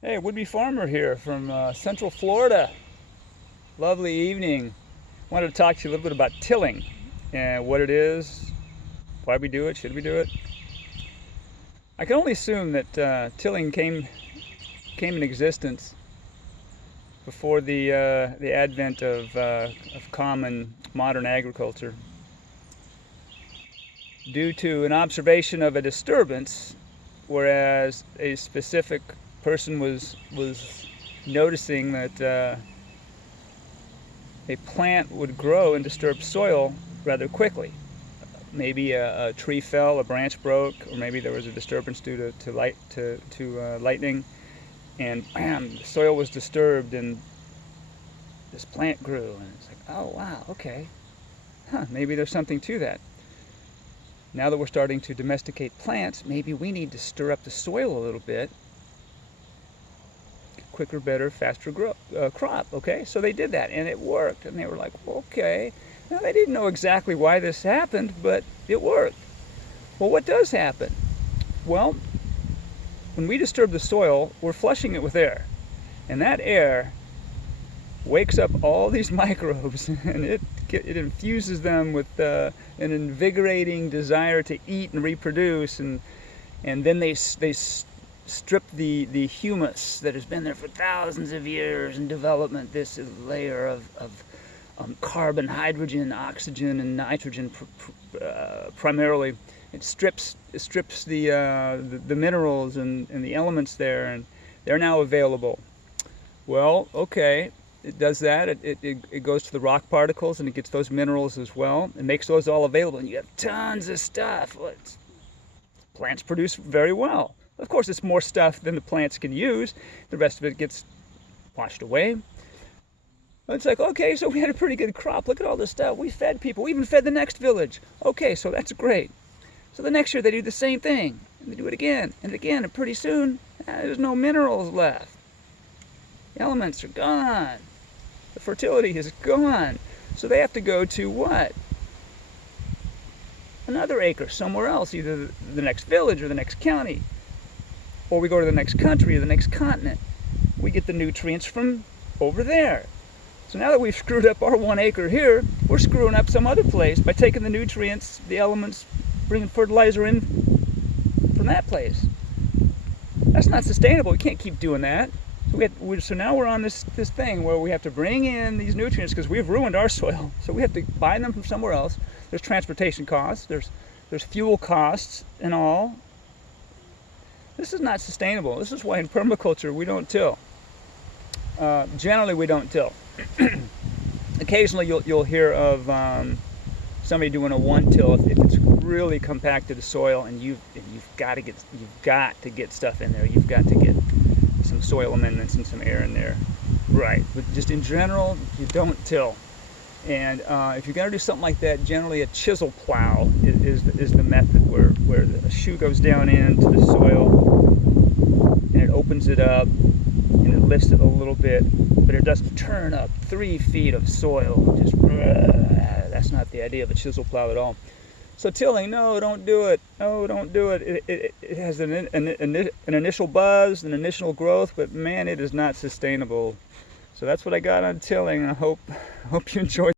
Hey, would-be farmer here from Central Florida. Lovely evening. Wanted to talk to you a little bit about tilling and what it is, why we do it, should we do it. I can only assume that tilling came in existence before the advent of common modern agriculture, due to an observation of a disturbance, whereas a specific person was noticing that a plant would grow in disturbed soil rather quickly. Maybe a tree fell, a branch broke, or maybe there was a disturbance due to lightning, and bam, the soil was disturbed and this plant grew. And it's like, oh wow, okay, maybe there's something to that. Now that we're starting to domesticate plants, maybe we need to stir up the soil a little bit. Quicker, better, faster crop. Okay, so they did that and it worked, and they were like, well, okay. Now they didn't know exactly why this happened, but it worked. Well, what does happen? It when we disturb the soil, we're flushing it with air, and that air wakes up all these microbes, and it infuses them with an invigorating desire to eat and reproduce, and then they strip the humus that has been there for thousands of years in development, this layer of carbon, hydrogen, oxygen, and nitrogen primarily. It strips the minerals and the elements there, and they're now available. Well, okay, it does that. It goes to the rock particles and it gets those minerals as well. It makes those all available, and you have tons of stuff. Plants produce very well. Of course, it's more stuff than the plants can use. The rest of it gets washed away. It's like, okay, so we had a pretty good crop. Look at all this stuff. We fed people. We even fed the next village. Okay, so that's great. So the next year they do the same thing. And they do it again and again. And pretty soon, there's no minerals left. The elements are gone. The fertility is gone. So they have to go to what? Another acre somewhere else, either the next village or the next county. Or we go to the next country or the next continent. We get the nutrients from over there. So now that we've screwed up our 1 acre here, we're screwing up some other place by taking the nutrients, the elements, bringing fertilizer in from that place. That's not sustainable. We can't keep doing that. So now we're on this thing where we have to bring in these nutrients because we've ruined our soil. So we have to buy them from somewhere else. There's transportation costs. There's fuel costs and all. This is not sustainable. This is why in permaculture we don't till. Generally we don't till. Occasionally you'll hear of somebody doing a one-till if it's really compacted soil, and you've got to get stuff in there. You've got to get some soil amendments and some air in there, right? But just in general, you don't till. And if you're going to do something like that, generally a chisel plow is the method where the shoe goes down into the soil and it opens it up and it lifts it a little bit, but it doesn't turn up 3 feet of soil. That's not the idea of a chisel plow at all. So tilling, no, don't do it. No, don't do it. It has an initial buzz, an initial growth, but man, it is not sustainable. So that's what I got on tilling. I hope you enjoyed.